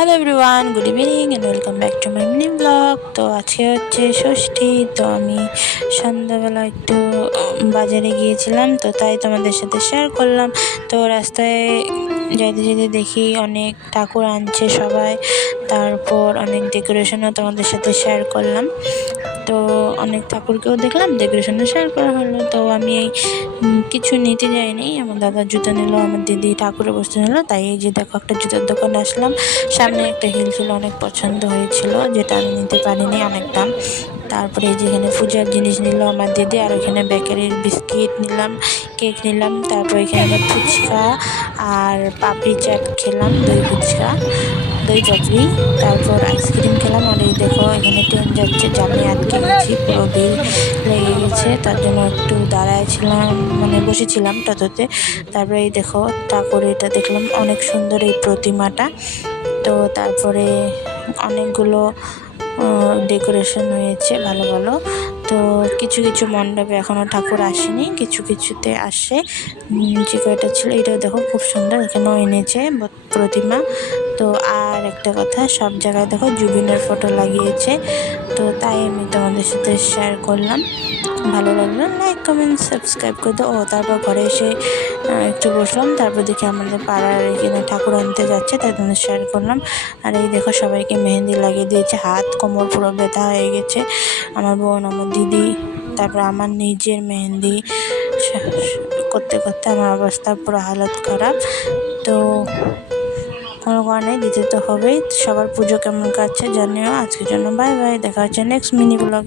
Hello everyone, good evening and welcome back to my mini blog. তো আজকে হচ্ছে ষষ্ঠী। তো আমি সন্ধ্যাবেলা একটু বাজারে গিয়েছিলাম, তো তাই তোমাদের সাথে শেয়ার করলাম। তো রাস্তায় যেতে যেতে দেখি অনেক ঠাকুর আনছে সবাই, তারপর অনেক ডেকোরেশনও তোমাদের সাথে শেয়ার করলাম। তো অনেক ঠাকুরকেও দেখলাম, ডেকোরেশনও শেয়ার করা হলো। তো আমি কিছু নিতে যাইনি, আমার দাদা জুতো নিল, আমার দিদি ঠাকুরের বস্তু নিল। তাই এই যে দেখো একটা জুতোর দোকানে আসলাম। সামনে একটা হিল ছিল, অনেক পছন্দ হয়েছিল, যেটা আমি নিতে পারিনি, অনেক দাম। তারপরে এই যে এখানে পূজার জিনিস নিল আমার দিদি, আর ওইখানে বেকারির বিস্কিট নিলাম, কেক নিলাম। তারপর এখানে ফুচকা আর পাপড়ি চাট খেলাম, দই ফুচকা, দই পাপড়ি। তারপর আইসক্রিম খেলাম। আর এই দেখো এখানে ট্রেন যাচ্ছে, জামে আটকে গেছি, পুরো ভিড় লেগে গেছে, তার জন্য একটু দাঁড়ায় ছিলাম, মানে বসেছিলাম টোটোতে। তারপরে এই দেখো ঠাকুর, এটা দেখলাম অনেক সুন্দর এই প্রতিমাটা। তো তারপরে অনেকগুলো ডেকোরেশন হয়েছে ভালো ভালো। তো কিছু কিছু মণ্ডপে এখনও ঠাকুর আসেনি, কিছু কিছুতে আসে। যে কয়টা ছিল এটাও দেখো খুব সুন্দর, এখানেও এনেছে প্রতিমা। তো আর একটা কথা, সব জায়গায় দেখো জুবিনের ফটো লাগিয়েছে। তো তাই আমি তোমাদের সাথে শেয়ার করলাম। ভালো লাগলো, লাইক কমেন্ট সাবস্ক্রাইব করে দাও। তারপর ঘরে এসে একটু বসলাম, তারপর দেখি আমাদের পাড়ার এখানে ঠাকুর আনতে যাচ্ছে, তাই তোমাদের শেয়ার করলাম। আর এই দেখো সবাইকে মেহেন্দি লাগিয়ে দিয়েছে, হাত কোমর পুরো ব্যথা হয়ে গেছে, আমার বোন, আমার দিদি, তারপর আমার নিজের মেহেন্দি করতে করতে আমার অবস্থা পুরো হালত খারাপ। তো কোনো কারণে দিতে তো হবেই। সবার পুজো কেমন কাটছে জানিও। আজকের জন্য বাই বাই, দেখা হচ্ছে নেক্সট মিনি ব্লগে।